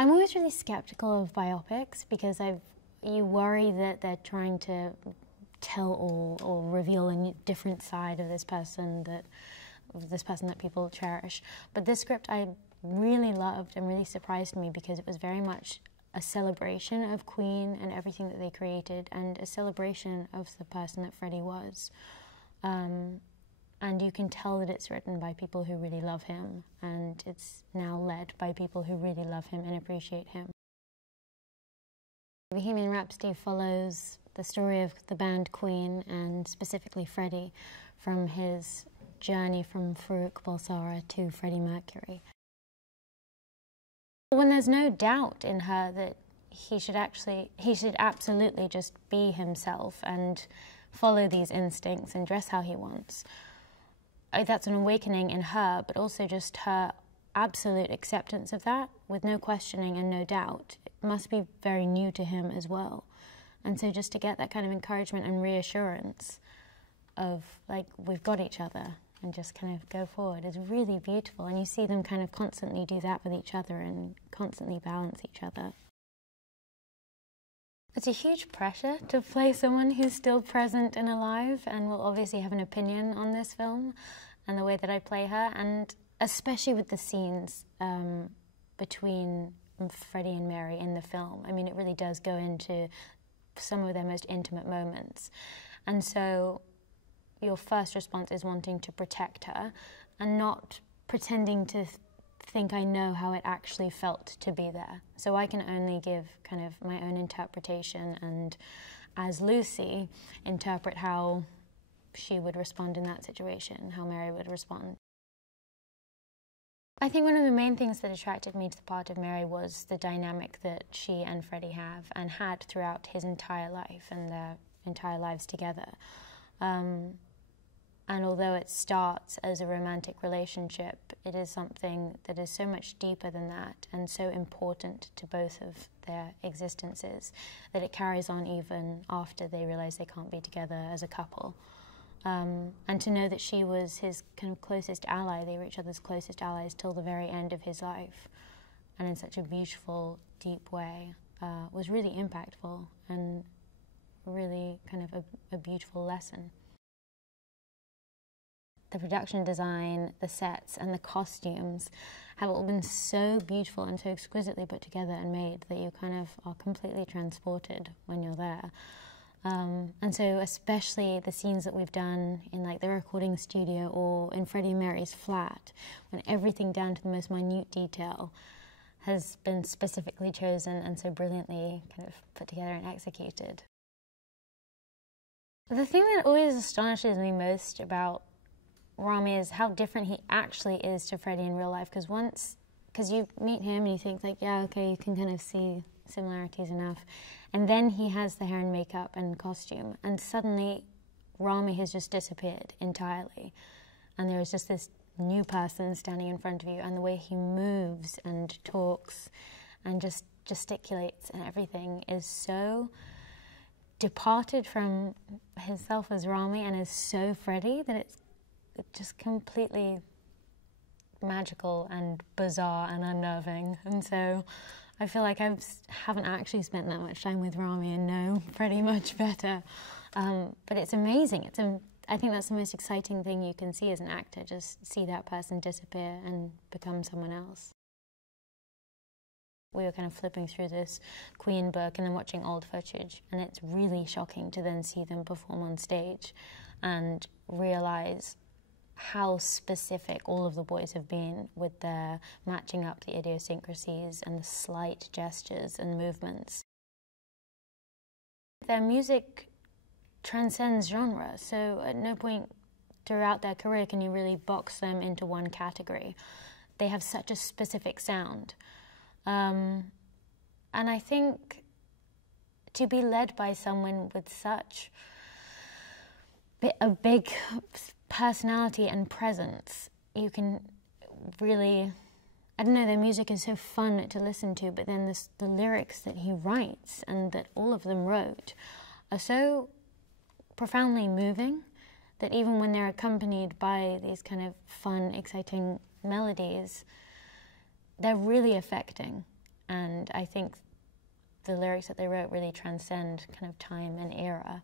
I'm always really skeptical of biopics because you worry that they're trying to tell or reveal a different side of this person that people cherish. But this script I really loved and really surprised me because it was very much a celebration of Queen and everything that they created, and a celebration of the person that Freddie was. And you can tell that it's written by people who really love him, and it's now led by people who really love him and appreciate him. Bohemian Rhapsody follows the story of the band Queen, and specifically Freddie, from his journey from Farouk Balsara to Freddie Mercury. When there's no doubt in her that he should absolutely just be himself and follow these instincts and dress how he wants. That's an awakening in her, but also just her absolute acceptance of that, with no questioning and no doubt. It must be very new to him as well. And so just to get that kind of encouragement and reassurance of, like, we've got each other, and just kind of go forward is really beautiful. And you see them kind of constantly do that with each other and constantly balance each other. It's a huge pressure to play someone who's still present and alive and will obviously have an opinion on this film and the way that I play her, and especially with the scenes between Freddie and Mary in the film. I mean, it really does go into some of their most intimate moments. And so your first response is wanting to protect her and not pretending to think I know how it actually felt to be there. So I can only give kind of my own interpretation and, as Lucy, interpret how she would respond in that situation, how Mary would respond. I think one of the main things that attracted me to the part of Mary was the dynamic that she and Freddie have and had throughout his entire life and their entire lives together. And although it starts as a romantic relationship, it is something that is so much deeper than that and so important to both of their existences that it carries on even after they realize they can't be together as a couple. And to know that she was his kind of closest ally, they were each other's closest allies till the very end of his life, and in such a beautiful, deep way, was really impactful and really kind of a beautiful lesson. The production design, the sets, and the costumes have all been so beautiful and so exquisitely put together and made that you kind of are completely transported when you're there. And so especially the scenes that we've done in, like, the recording studio or in Freddie and Mary's flat, when everything down to the most minute detail has been specifically chosen and so brilliantly kind of put together and executed. The thing that always astonishes me most about Rami is how different he actually is to Freddie in real life, because you meet him and you think, like, yeah, okay, you can kind of see similarities enough. And then he has the hair and makeup and costume, and suddenly Rami has just disappeared entirely. And there is just this new person standing in front of you, and the way he moves and talks and just gesticulates and everything is so departed from himself as Rami and is so Freddie that it's just completely magical and bizarre and unnerving. And so I feel like I haven't actually spent that much time with Rami and know Freddie much better. But it's amazing. I think that's the most exciting thing you can see as an actor, just see that person disappear and become someone else. We were kind of flipping through this Queen book and then watching old footage, and it's really shocking to then see them perform on stage and realise how specific all of the boys have been with their matching up the idiosyncrasies and the slight gestures and movements. Their music transcends genre, so at no point throughout their career can you really box them into one category. They have such a specific sound. And I think to be led by someone with such a big personality and presence, you can really, I don't know, their music is so fun to listen to, but then the lyrics that he writes and that all of them wrote are so profoundly moving that even when they're accompanied by these kind of fun, exciting melodies, they're really affecting. and I think the lyrics that they wrote really transcend kind of time and era.